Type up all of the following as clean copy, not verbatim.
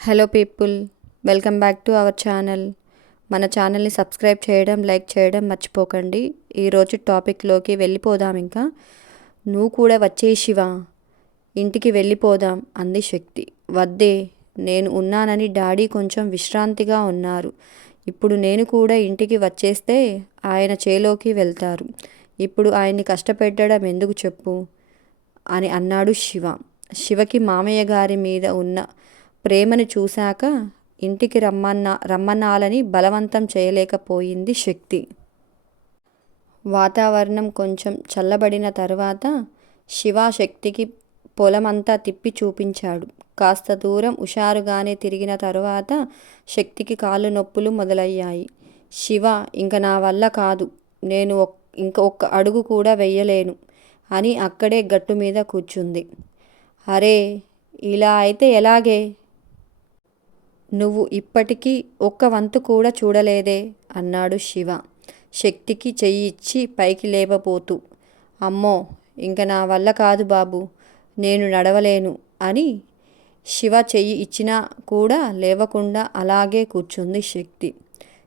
Hello people, welcome back to our channel. మన ఛానల్ని subscribe చేయడం, లైక్ చేయడం మర్చిపోకండి. ఈరోజు టాపిక్లోకి వెళ్ళిపోదాం. ఇంకా నువ్వు కూడా వచ్చే శివ, ఇంటికి వెళ్ళిపోదాం అంది శక్తి. వద్దే, నేను ఉన్నానని డాడీ కొంచెం విశ్రాంతిగా ఉన్నారు. ఇప్పుడు నేను కూడా ఇంటికి వచ్చేస్తే ఆయన చేలోకి వెళ్తారు. ఇప్పుడు ఆయన్ని కష్టపెట్టడం ఎందుకు చెప్పు అని అన్నాడు శివ. శివకి మామయ్య గారి మీద ఉన్న ప్రేమని చూశాక ఇంటికి రమ్మనాలని బలవంతం చేయలేకపోయింది శక్తి. వాతావరణం కొంచెం చల్లబడిన తర్వాత శివ శక్తికి పొలమంతా తిప్పి చూపించాడు. కాస్త దూరం హుషారుగానే తిరిగిన తరువాత శక్తికి కాళ్ళు నొప్పులు మొదలయ్యాయి. శివ, ఇంక నా వల్ల కాదు, నేను ఒక్క అడుగు కూడా వెయ్యలేను అని అక్కడే గట్టు మీద కూర్చుంది. అరే, ఇలా అయితే ఎలాగే? నువ్వు ఇప్పటికీ ఒక్క వంతు కూడా చూడలేదే అన్నాడు శివ శక్తికి చెయ్యి ఇచ్చి పైకి లేవబోతూ. అమ్మో, ఇంక నా వల్ల కాదు బాబు, నేను నడవలేను అని శివ చెయ్యి ఇచ్చినా కూడా లేవకుండా అలాగే కూర్చుంది శక్తి.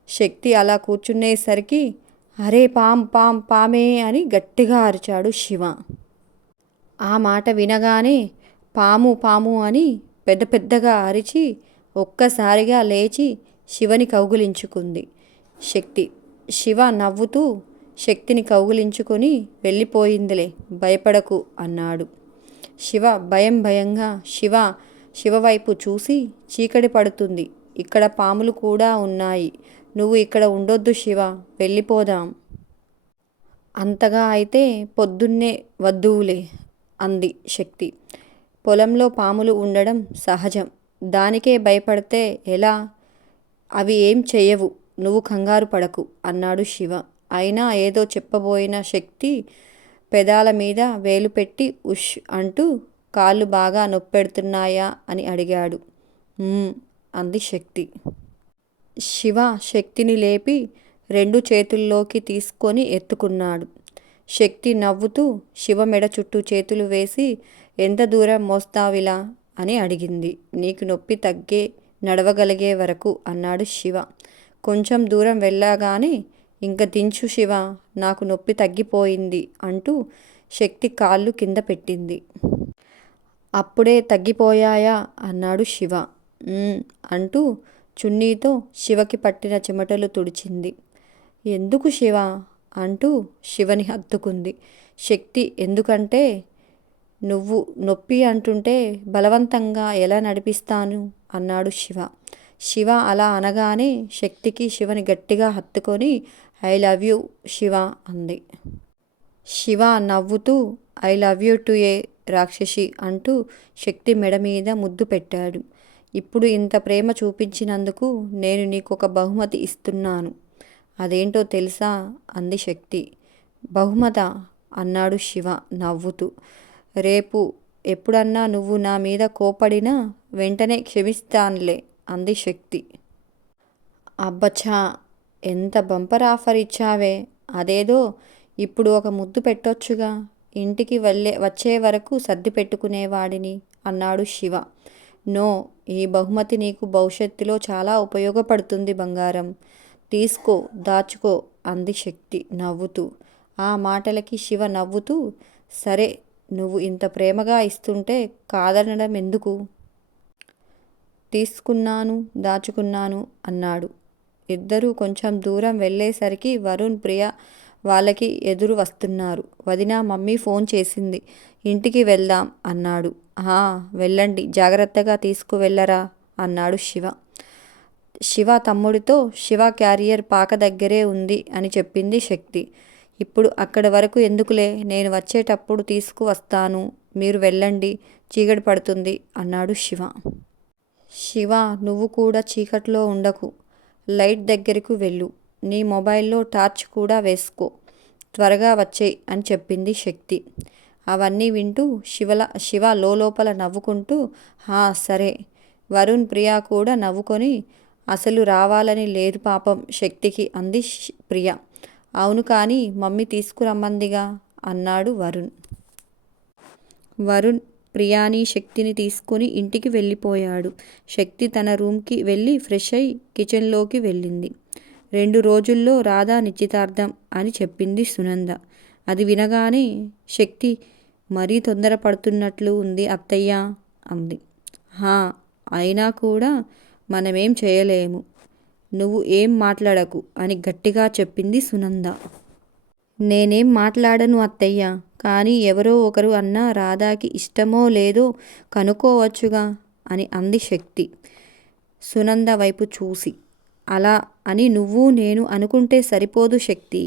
శక్తి అలా కూర్చునేసరికి అరే పామే అని గట్టిగా అరిచాడు శివ. ఆ మాట వినగానే పాము అని పెద్దగా అరిచి ఒక్కసారిగా లేచి శివని కౌగిలించుకుంది శక్తి. శివ నవ్వుతూ శక్తిని కౌగిలించుకొని వెళ్ళిపోయిందిలే, భయపడకు అన్నాడు. శివ భయంగా శివ వైపు చూసి, చీకటి పడుతుంది, ఇక్కడ పాములు కూడా ఉన్నాయి, నువ్వు ఇక్కడ ఉండొద్దు శివ, వెళ్ళిపోదాం. అంతగా అయితే పొద్దున్నే వద్దువులే అంది శక్తి. పొలంలో పాములు ఉండడం సహజం, దానికే భయపడితే ఎలా? అవి ఏం చెయ్యవు, నువ్వు కంగారు పడకు అన్నాడు శివ. అయినా ఏదో చెప్పబోయిన శక్తి పెదాల మీద వేలు పెట్టి ఉష్ అంటూ కాళ్ళు బాగా నొప్పెడుతున్నాయా అని అడిగాడు. అంది శక్తి. శివ శక్తిని లేపి 2 చేతుల్లోకి తీసుకొని ఎత్తుకున్నాడు. శక్తి నవ్వుతూ శివ మెడ చుట్టూ చేతులు వేసి, ఎంత దూరం మోస్తావిలా అని అడిగింది. నీకు నొప్పి తగ్గే నడవగలిగే వరకు అన్నాడు శివ. కొంచెం దూరం వెళ్ళగానే ఇంక దించు శివ, నాకు నొప్పి తగ్గిపోయింది అంటూ శక్తి కాళ్ళు కింద పెట్టింది. అప్పుడే తగ్గిపోయాయా అన్నాడు శివ. అంటూ చున్నీతో శివకి పట్టిన చెమటలు తుడిచింది. ఎందుకు శివ అంటూ శివని హత్తుకుంది శక్తి. ఎందుకంటే నువ్వు నొప్పి అంటుంటే బలవంతంగా ఎలా నడిపిస్తాను అన్నాడు శివ. శివ అలా అనగానే శక్తికి శివని గట్టిగా హత్తుకొని ఐ లవ్ యూ శివ అంది. శివ నవ్వుతూ ఐ లవ్ యూ టు ఏ రాక్షసి అంటూ శక్తి మెడ మీద ముద్దు పెట్టాడు. ఇప్పుడు ఇంత ప్రేమ చూపించినందుకు నేను నీకొక బహుమతి ఇస్తున్నాను, అదేంటో తెలుసా అంది శక్తి. బహుమతా అన్నాడు శివ నవ్వుతూ. రేపు ఎప్పుడన్నా నువ్వు నా మీద కోపడినా వెంటనే క్షమిస్తానులే అంది శక్తి. అబ్బచ్చా, ఎంత బంపర్ ఆఫర్ ఇచ్చావే! అదేదో ఇప్పుడు ఒక ముద్దు పెట్టొచ్చుగా, ఇంటికి వచ్చే వరకు సర్ది పెట్టుకునేవాడిని అన్నాడు శివ. నో, ఈ బహుమతి నీకు భవిష్యత్తులో చాలా ఉపయోగపడుతుంది బంగారం, తీసుకో, దాచుకో అంది శక్తి నవ్వుతూ. ఆ మాటలకి శివ నవ్వుతూ, సరే, నువ్వు ఇంత ప్రేమగా ఇస్తుంటే కాదనడం ఎందుకు? తీసుకున్నాను, దాచుకున్నాను అన్నాడు. ఇద్దరూ కొంచెం దూరం వెళ్ళేసరికి వరుణ్, ప్రియ వాళ్ళకి ఎదురు వస్తున్నారు. వదినా, మమ్మీ ఫోన్ చేసింది, ఇంటికి వెళ్దాం అన్నాడు. వెళ్ళండి, జాగ్రత్తగా తీసుకువెళ్ళరా అన్నాడు శివ. శివ తమ్ముడితో శివ క్యారియర్ పాక దగ్గరే ఉంది అని చెప్పింది శక్తి. ఇప్పుడు అక్కడి వరకు ఎందుకులే, నేను వచ్చేటప్పుడు తీసుకువస్తాను, మీరు వెళ్ళండి, చీకటి పడుతుంది అన్నాడు శివ. శివ, నువ్వు కూడా చీకట్లో ఉండకు, లైట్ దగ్గరకు వెళ్ళు, నీ మొబైల్లో టార్చ్ కూడా వేసుకో, త్వరగా వచ్చేయ్ అని చెప్పింది శక్తి. అవన్నీ వింటూ శివ లోపల నవ్వుకుంటూ సరే. వరుణ్, ప్రియా కూడా నవ్వుకొని అసలు రావాలని లేదు పాపం శక్తికి అంది ప్రియ. అవును, కానీ మమ్మీ తీసుకురమ్మందిగా అన్నాడు వరుణ్. వరుణ్ ప్రియాని శక్తిని తీసుకుని ఇంటికి వెళ్ళిపోయాడు. శక్తి తన రూమ్కి వెళ్ళి ఫ్రెష్ అయి కిచెన్లోకి వెళ్ళింది. 2 రోజుల్లో రాధా నిశ్చితార్థం అని చెప్పింది సునంద. అది వినగానే శక్తి మరీ తొందరపడుతున్నట్లు ఉంది అత్తయ్య అంది. హా, అయినా కూడా మనమేం చేయలేము. నువ్వు ఏం మాట్లాడకు అని గట్టిగా చెప్పింది సునంద. నేనేం మాట్లాడను అత్తయ్య, కానీ ఎవరో ఒకరు అన్నా రాధాకి ఇష్టమో లేదో కనుక్కోవచ్చుగా అని అంది శక్తి సునంద వైపు చూసి. అలా అని నువ్వు నేను అనుకుంటే సరిపోదు శక్తి.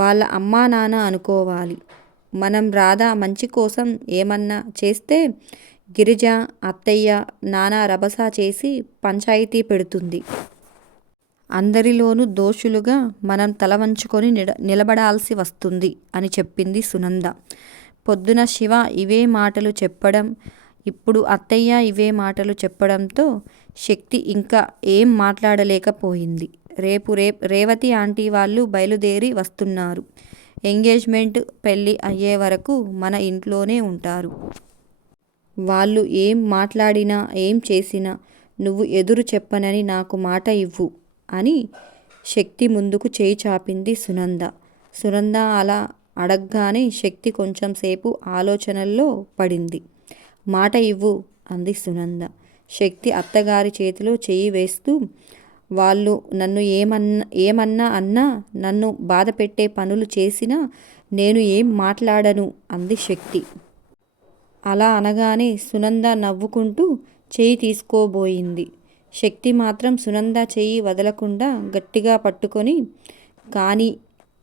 వాళ్ళ అమ్మా నాన్న అనుకోవాలి. మనం రాధా మంచి కోసం ఏమన్నా చేస్తే గిరిజ అత్తయ్య నానా రభస చేసి పంచాయితీ పెడుతుంది. అందరిలోనూ దోషులుగా మనం తల వంచుకొని నిలబడాల్సి వస్తుంది అని చెప్పింది సునంద. పొద్దున శివ ఇవే మాటలు చెప్పడం, ఇప్పుడు అత్తయ్య ఇవే మాటలు చెప్పడంతో శక్తి ఇంకా ఏం మాట్లాడలేకపోయింది. రేపు రేవతి ఆంటీ వాళ్ళు బయలుదేరి వస్తున్నారు. ఎంగేజ్మెంట్ పెళ్ళి అయ్యే వరకు మన ఇంట్లోనే ఉంటారు. వాళ్ళు ఏం మాట్లాడినా ఏం చేసినా నువ్వు ఎదురు చెప్పనని నాకు మాట ఇవ్వు అని శక్తి ముందుకు చేయి చాపింది సునంద. సునంద అలా అడగ్గానే శక్తి కొంచెం సేపు ఆలోచనల్లో పడింది. మాట ఇవ్వు అంది సునంద. శక్తి అత్తగారి చేతిలో చెయ్యి వేస్తూ, వాళ్ళు నన్ను ఏమన్నా అన్నా, నన్ను బాధ పెట్టే పనులు చేసినా నేను ఏం మాట్లాడను అంది శక్తి. అలా అనగానే సునంద నవ్వుకుంటూ చెయ్యి తీసుకోబోయింది. శక్తి మాత్రం సునంద చెయ్యి వదలకుండా గట్టిగా పట్టుకొని కానీ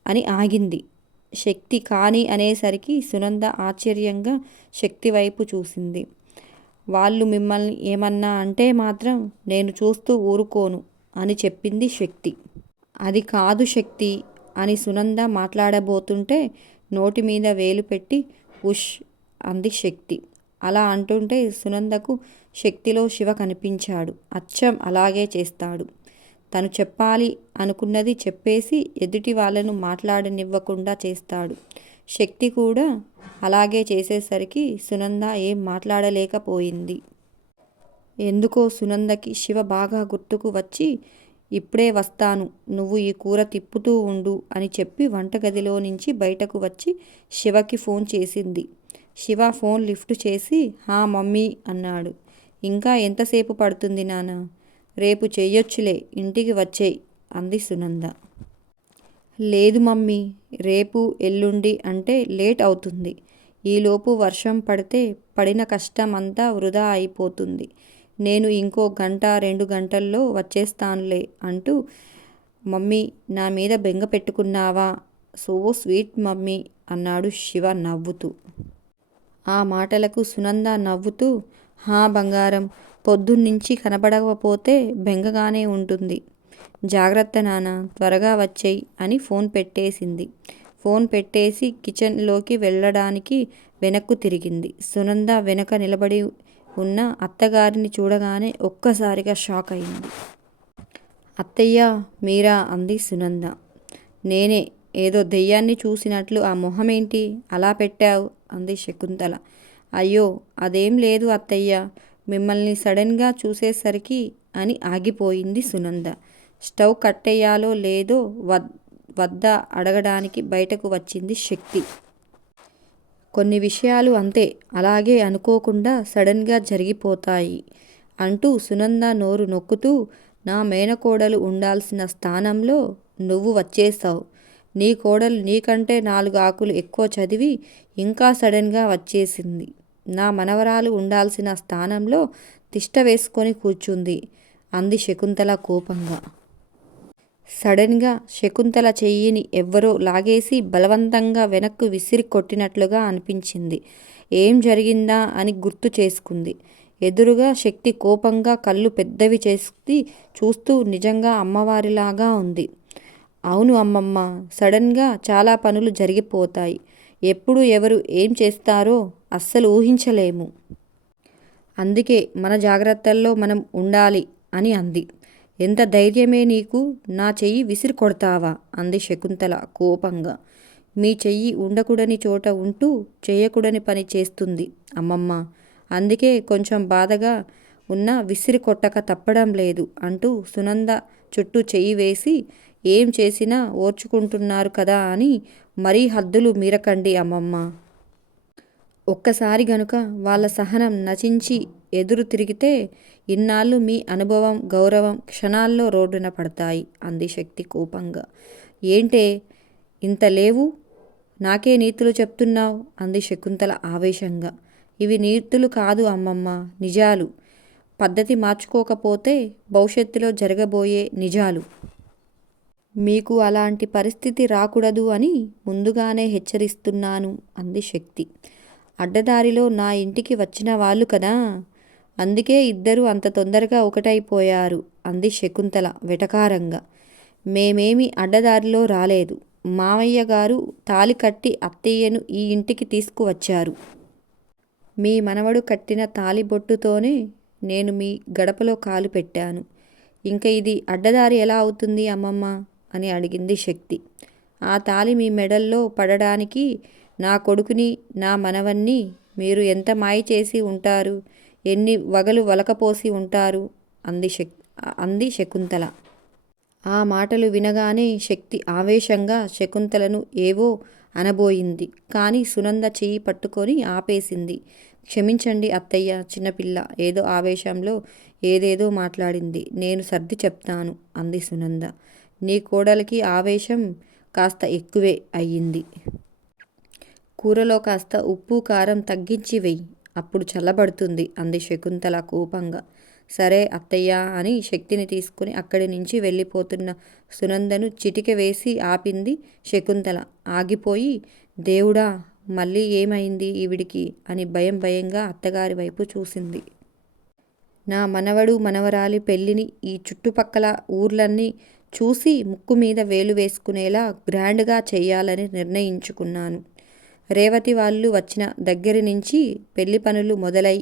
అని ఆగింది. శక్తి కానీ అనేసరికి సునంద ఆశ్చర్యంగా శక్తి వైపు చూసింది. వాళ్ళు మిమ్మల్ని ఏమన్నా అంటే మాత్రం నేను చూస్తూ ఊరుకోను అని చెప్పింది శక్తి. అది కాదు శక్తి అని సునంద మాట్లాడబోతుంటే నోటి మీద వేలు పెట్టి ఉష్ అంది శక్తి. అలా అంటుంటే సునందకు శక్తిలో శివ కనిపించాడు. అచ్చం అలాగే చేస్తాడు. తను చెప్పాలి అనుకున్నది చెప్పేసి ఎదుటి వాళ్ళను మాట్లాడనివ్వకుండా చేస్తాడు. శక్తి కూడా అలాగే చేసేసరికి సునంద ఏం మాట్లాడలేకపోయింది. ఎందుకో సునందకి శివ బాగా గుర్తుకు వచ్చి, ఇప్పుడే వస్తాను, నువ్వు ఈ కూర తిప్పుతూ ఉండు అని చెప్పి వంటగదిలో నుంచి బయటకు వచ్చి శివకి ఫోన్ చేసింది. శివ ఫోన్ లిఫ్ట్ చేసి హా మమ్మీ అన్నాడు. ఇంకా ఎంతసేపు పడుతుంది నాన్న? రేపు చెయ్యొచ్చులే, ఇంటికి వచ్చేయ్ అంది సునంద. లేదు మమ్మీ, రేపు ఎల్లుండి అంటే లేట్ అవుతుంది. ఈలోపు వర్షం పడితే పడిన కష్టం అంతా వృధా అయిపోతుంది. నేను ఇంకో 1-2 గంటల్లో వచ్చేస్తానులే అంటూ మమ్మీ నా మీద బెంగ పెట్టుకున్నావా? సో స్వీట్ మమ్మీ అన్నాడు శివ నవ్వుతూ. ఆ మాటలకు సునంద నవ్వుతూ హా బంగారం, పొద్దున్నుంచి కనపడకపోతే బెంగగానే ఉంటుంది. జాగ్రత్త నాన్న, త్వరగా వచ్చేయ్ అని ఫోన్ పెట్టేసింది. ఫోన్ పెట్టేసి కిచెన్లోకి వెళ్ళడానికి వెనక్కు తిరిగింది. సునంద వెనక నిలబడి ఉన్న అత్తగారిని చూడగానే ఒక్కసారిగా షాక్ అయింది. అత్తయ్య మీరా అంది సునంద. నేనే, ఏదో దెయ్యాన్ని చూసినట్లు ఆ మొహమేంటి అలా పెట్టావు అంది శకుంతల. అయ్యో అదేం లేదు అత్తయ్య, మిమ్మల్ని సడన్గా చూసేసరికి అని ఆగిపోయింది సునంద. స్టవ్ కట్టేయాలో లేదో వద్ద అడగడానికి బయటకు వచ్చింది శక్తి. కొన్ని విషయాలు అంతే, అలాగే అనుకోకుండా సడన్గా జరిగిపోతాయి అంటూ సునంద నోరు నొక్కుతూ, నా మేనకోడలు ఉండాల్సిన స్థానంలో నువ్వు వచ్చేసావు. నీ కోడలు నీకంటే 4 ఆకులు ఎక్కువ చదివి ఇంకా సడన్గా వచ్చేసింది. నా మనవరాలు ఉండాల్సిన స్థానంలో తిష్ట వేసుకొని కూర్చుంది అంది శకుంతల కోపంగా. సడన్గా శకుంతల చెయ్యిని ఎవ్వరో లాగేసి బలవంతంగా వెనక్కు విసిరి కొట్టినట్లుగా అనిపించింది. ఏం జరిగిందా అని గుర్తు చేసుకుంది. ఎదురుగా శక్తి కోపంగా కళ్ళు పెద్దవి చేసి చూస్తూ నిజంగా అమ్మవారిలాగా ఉంది. అవును అమ్మమ్మ, సడన్గా చాలా పనులు జరిగిపోతాయి. ఎప్పుడు ఎవరు ఏం చేస్తారో అస్సలు ఊహించలేము. అందుకే మన జాగ్రత్తల్లో మనం ఉండాలి అని అంది. ఎంత ధైర్యమే నీకు, నా చెయ్యి విసిరి కొడతావా అంది శకుంతల కోపంగా. మీ చెయ్యి ఉండకూడని చోట ఉంటూ చేయకూడని పని చేస్తుంది అమ్మమ్మ. అందుకే కొంచెం బాధగా ఉన్నా విసిరి కొట్టక తప్పడం లేదు అంటూ సునంద చుట్టూ చెయ్యి వేసి, ఏం చేసినా ఓర్చుకుంటున్నారు కదా అని మరీ హద్దులు మీరకండి అమ్మమ్మ. ఒక్కసారి గనుక వాళ్ళ సహనం నశించి ఎదురు తిరిగితే ఇన్నాళ్ళు మీ అనుభవం, గౌరవం క్షణాల్లో రోడ్డున పడతాయి అంది శక్తి కోపంగా. ఏంటే ఇంత లేవు? నాకే నీతులు చెప్తున్నావు అంది శకుంతల ఆవేశంగా. ఇవి నీతులు కాదు అమ్మమ్మ, నిజాలు. పద్ధతి మార్చుకోకపోతే భవిష్యత్తులో జరగబోయే నిజాలు. మీకు అలాంటి పరిస్థితి రాకూడదు అని ముందుగానే హెచ్చరిస్తున్నాను అంది శక్తి. అడ్డదారిలో నా ఇంటికి వచ్చిన వాళ్ళు కదా, అందుకే ఇద్దరూ అంత తొందరగా ఒకటైపోయారు అంది శకుంతల వెటకారంగా. మేమేమి అడ్డదారిలో రాలేదు. మామయ్య గారు తాళి కట్టి అత్తయ్యను ఈ ఇంటికి తీసుకువచ్చారు. మీ మనవడు కట్టిన తాళిబొట్టుతోనే నేను మీ గడపలో కాలు పెట్టాను. ఇంక ఇది అడ్డదారి ఎలా అవుతుంది అమ్మమ్మ అని అడిగింది శక్తి. ఆ తాళి మీ మెడల్లో పడడానికి నా కొడుకుని, నా మనవన్ని మీరు ఎంత మాయ చేసి ఉంటారు, ఎన్ని వగలు వలకపోసి ఉంటారు అంది శకుంతల. ఆ మాటలు వినగానే శక్తి ఆవేశంగా శకుంతలను ఏవో అనబోయింది. కానీ సునంద చెయ్యి పట్టుకొని ఆపేసింది. క్షమించండి అత్తయ్య, చిన్నపిల్ల ఏదో ఆవేశంలో ఏదేదో మాట్లాడింది. నేను సర్ది చెప్తాను అంది సునంద. నీ కోడలికి ఆవేశం కాస్త ఎక్కువే అయ్యింది. కూరలో కాస్త ఉప్పు కారం తగ్గించి వెయ్యి, అప్పుడు చల్లబడుతుంది అంది శకుంతల కోపంగా. సరే అత్తయ్య అని శక్తిని తీసుకుని అక్కడి నుంచి వెళ్ళిపోతున్న సునందను చిటిక వేసి ఆపింది శకుంతల. ఆగిపోయి, దేవుడా మళ్ళీ ఏమైంది ఈవిడికి అని భయంగా అత్తగారి వైపు చూసింది. నా మనవడు మనవరాలి పెళ్ళిని ఈ చుట్టుపక్కల ఊర్లన్నీ చూసి ముక్కు మీద వేలు వేసుకునేలా గ్రాండ్గా చెయ్యాలని నిర్ణయించుకున్నాను. రేవతి వాళ్ళు వచ్చిన దగ్గరి నుంచి పెళ్లి పనులు మొదలై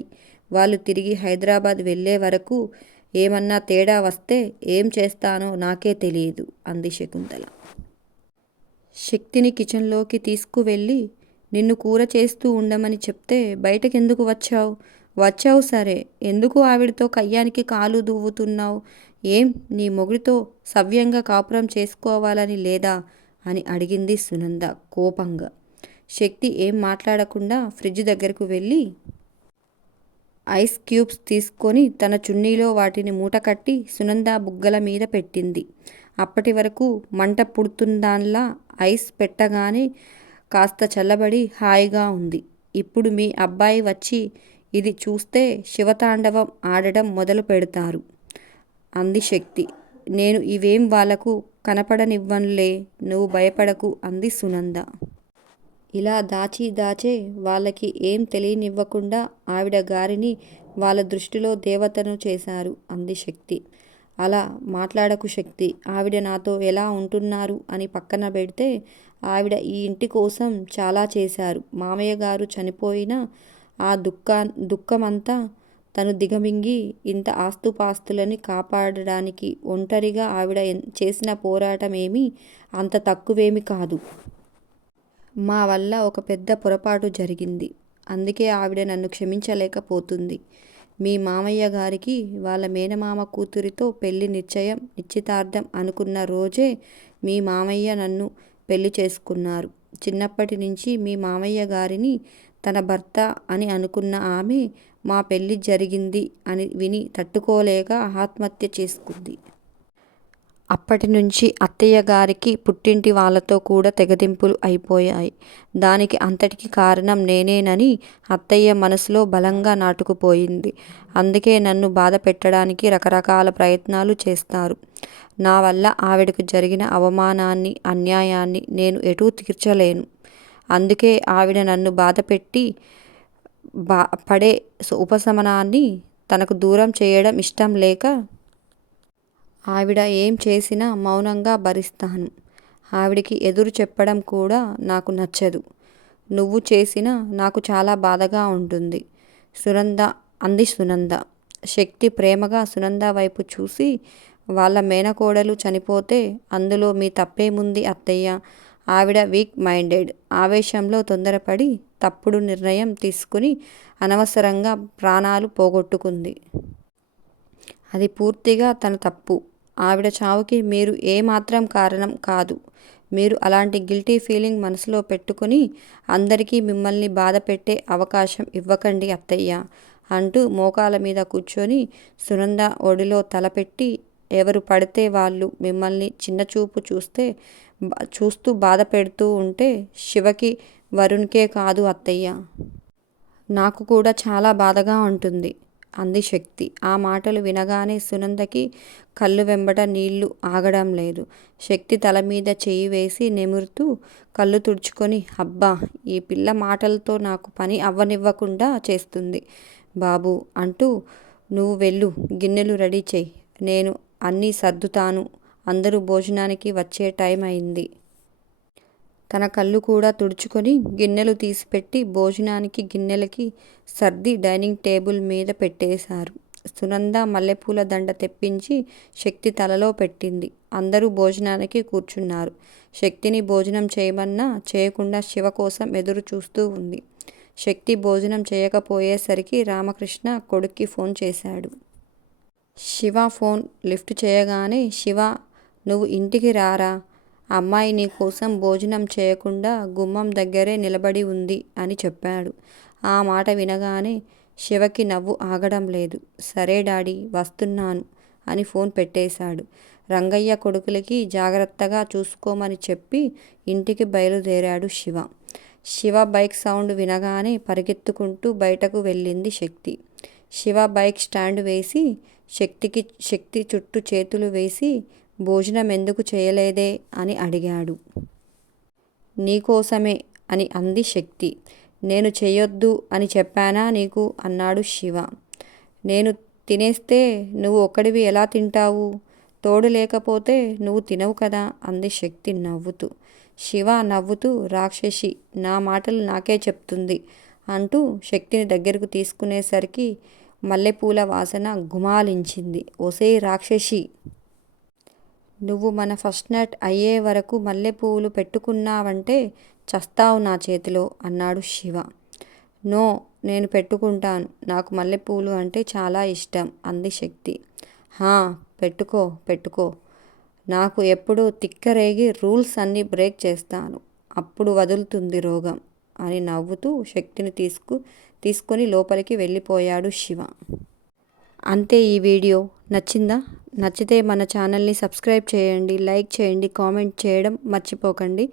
వాళ్ళు తిరిగి హైదరాబాద్ వెళ్ళే వరకు ఏమన్నా తేడా వస్తే ఏం చేస్తానో నాకే తెలియదు అంది శకుంతల. శక్తిని కిచెన్లోకి తీసుకువెళ్ళి, నిన్ను కూర చేస్తూ ఉండమని చెప్తే బయటకెందుకు వచ్చావు? వచ్చావు సరే, ఎందుకు ఆవిడతో కయ్యానికి కాలు దువ్వుతున్నావు? ఏం నీ మొగుడితో సవ్యంగా కాపురం చేసుకోవాలని లేదా అని అడిగింది సునంద కోపంగా. శక్తి ఏం మాట్లాడకుండా ఫ్రిడ్జ్ దగ్గరకు వెళ్ళి ఐస్ క్యూబ్స్ తీసుకొని తన చున్నీలో వాటిని మూటకట్టి సునంద బుగ్గల మీద పెట్టింది. అప్పటి వరకు మంట పుడుతుందాన్లా ఐస్ పెట్టగానే కాస్త చల్లబడి హాయిగా ఉంది. ఇప్పుడు మీ అబ్బాయి వచ్చి ఇది చూస్తే శివతాండవం ఆడడం మొదలు పెడతారు అంది శక్తి. నేను ఇవేం వాళ్లకు కనపడనివ్వనులే, నువ్వు భయపడకు అంది సునంద. ఇలా దాచే వాళ్ళకి ఏం తెలియనివ్వకుండా ఆవిడ గారిని వాళ్ళ దృష్టిలో దేవతను చేశారు అంది శక్తి. అలా మాట్లాడకు శక్తి, ఆవిడ నాతో ఎలా ఉంటున్నారు అని పక్కన పెడితే ఆవిడ ఈ ఇంటి కోసం చాలా చేశారు. మామయ్య గారు చనిపోయిన ఆ దుఃఖమంతా తను దిగమింగి ఇంత ఆస్తుపాస్తులని కాపాడడానికి ఒంటరిగా ఆవిడ చేసిన పోరాటం ఏమీ అంత తక్కువేమీ కాదు. మా వల్ల ఒక పెద్ద పొరపాటు జరిగింది. అందుకే ఆవిడ నన్ను క్షమించలేకపోతుంది. మీ మామయ్య గారికి వాళ్ళ మేనమామ కూతురితో పెళ్లి నిశ్చితార్థం అనుకున్న రోజే మీ మామయ్య నన్ను పెళ్లి చేసుకున్నారు. చిన్నప్పటి నుంచి మీ మామయ్య గారిని తన భర్త అని అనుకున్న ఆమె మా పెళ్లి జరిగింది అని విని తట్టుకోలేక ఆత్మహత్య చేసుకుంది. అప్పటి నుంచి అత్తయ్య గారికి పుట్టింటి వాళ్ళతో కూడా తెగతింపులు అయిపోయాయి. దానికి అంతటికి కారణం నేనేనని అత్తయ్య మనసులో బలంగా నాటుకుపోయింది. అందుకే నన్ను బాధ పెట్టడానికి రకరకాల ప్రయత్నాలు చేస్తారు. నా వల్ల ఆవిడకు జరిగిన అవమానాన్ని, అన్యాయాన్ని నేను ఎటూ తీర్చలేను. అందుకే ఆవిడ నన్ను బాధపెట్టి పడే ఉపశమనాన్ని తనకు దూరం చేయడం ఇష్టం లేక ఆవిడ ఏం చేసినా మౌనంగా భరిస్తాను. ఆవిడికి ఎదురు చెప్పడం కూడా నాకు నచ్చదు. నువ్వు చేసినా నాకు చాలా బాధగా ఉంటుంది అంది సునంద. శక్తి ప్రేమగా సునంద వైపు చూసి, వాళ్ళ మేనకోడలు చనిపోతే అందులో మీ తప్పేముంది అత్తయ్య? ఆవిడ వీక్ మైండెడ్. ఆవేశంలో తొందరపడి తప్పుడు నిర్ణయం తీసుకుని అనవసరంగా ప్రాణాలు పోగొట్టుకుంది. అది పూర్తిగా తన తప్పు. ఆవిడ చావుకి మీరు ఏమాత్రం కారణం కాదు. మీరు అలాంటి గిల్టీ ఫీలింగ్ మనసులో పెట్టుకుని అందరికీ మిమ్మల్ని బాధపెట్టే అవకాశం ఇవ్వకండి అత్తయ్య అంటూ మోకాళ్ళ మీద కూర్చొని సునంద ఒడిలో తలపెట్టి ఎవరు పడితే వాళ్ళు మిమ్మల్ని చిన్నచూపు చూస్తూ బాధ పెడుతూ ఉంటే శివకి వరుణ్కే కాదు అత్తయ్య, నాకు కూడా చాలా బాధగా ఉంటుంది అంది శక్తి. ఆ మాటలు వినగానే సునందకి కళ్ళు వెంబట నీళ్లు ఆగడం లేదు. శక్తి తల మీద చెయ్యి వేసి నిమురుతూ కళ్ళు తుడుచుకొని, అబ్బా, ఈ పిల్ల మాటలతో నాకు పని అవ్వనివ్వకుండా చేస్తుంది బాబూ అంటూ, నువ్వు వెళ్ళు, గిన్నెలు రెడీ చెయ్యి, నేను అన్నీ సర్దుతాను, అందరూ భోజనానికి వచ్చే టైం అయింది. తన కళ్ళు కూడా తుడుచుకొని గిన్నెలు తీసిపెట్టి భోజనానికి గిన్నెలకి సర్ది డైనింగ్ టేబుల్ మీద పెట్టేశారు. సునంద మల్లెపూల దండ తెప్పించి శక్తి తలలో పెట్టింది. అందరూ భోజనానికి కూర్చున్నారు. శక్తిని భోజనం చేయమన్నా చేయకుండా శివ కోసం ఎదురు చూస్తూ ఉంది. శక్తి భోజనం చేయకపోయేసరికి రామకృష్ణ కొడుక్కి ఫోన్ చేశాడు. శివ ఫోన్ లిఫ్ట్ చేయగానే, శివ, నువ్వు ఇంటికి రారా, అమ్మాయి నీ కోసం భోజనం చేయకుండా గుమ్మం దగ్గరే నిలబడి ఉంది అని చెప్పాడు. ఆ మాట వినగానే శివకి నవ్వు ఆగడం లేదు. సరే డాడీ, వస్తున్నాను అని ఫోన్ పెట్టేశాడు. రంగయ్య కొడుకులకి జాగ్రత్తగా చూసుకోమని చెప్పి ఇంటికి బయలుదేరాడు శివ. శివ బైక్ సౌండ్ వినగానే పరిగెత్తుకుంటూ బయటకు వెళ్ళింది శక్తి. శివ బైక్ స్టాండ్ వేసి శక్తి చుట్టూ చేతులు వేసి, భోజనం ఎందుకు చేయలేదే అని అడిగాడు. నీకోసమే అని అంది శక్తి. నేను చెయ్యొద్దు అని చెప్పానా నీకు అన్నాడు శివ. నేను తినేస్తే నువ్వు ఒక్కడివి ఎలా తింటావు, తోడు లేకపోతే నువ్వు తినవు కదా అంది శక్తి నవ్వుతూ. శివ నవ్వుతూ, రాక్షసి, నా మాటలు నాకే చెప్తుంది అంటూ శక్తిని దగ్గరకు తీసుకునేసరికి మల్లెపూల వాసన గుమాలించింది. ఒసేయ్ రాక్షసి, నువ్వు మన ఫస్ట్ నైట్ అయ్యే వరకు మల్లెపూలు పెట్టుకున్నావంటే చస్తావు నా చేతిలో అన్నాడు శివ. నో, నేను పెట్టుకుంటాను, నాకు మల్లెపూలు అంటే చాలా ఇష్టం అంది శక్తి. హా, పెట్టుకో, నాకు ఎప్పుడూ తిక్కరేగి రూల్స్ అన్నీ బ్రేక్ చేస్తాను, అప్పుడు వదులుతుంది రోగం అని నవ్వుతూ శక్తిని తీసుకుని లోపలికి వెళ్ళిపోయాడు శివ. అంతే. ఈ వీడియో నచ్చిందా? నచ్చితే మన ఛానల్ని సబ్స్క్రైబ్ చేయండి, లైక్ చేయండి, కామెంట్ చేయడం మర్చిపోకండి.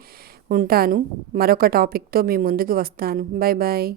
ఉంటాను. మరొక టాపిక్తో మీ ముందుకు వస్తాను. Bye bye.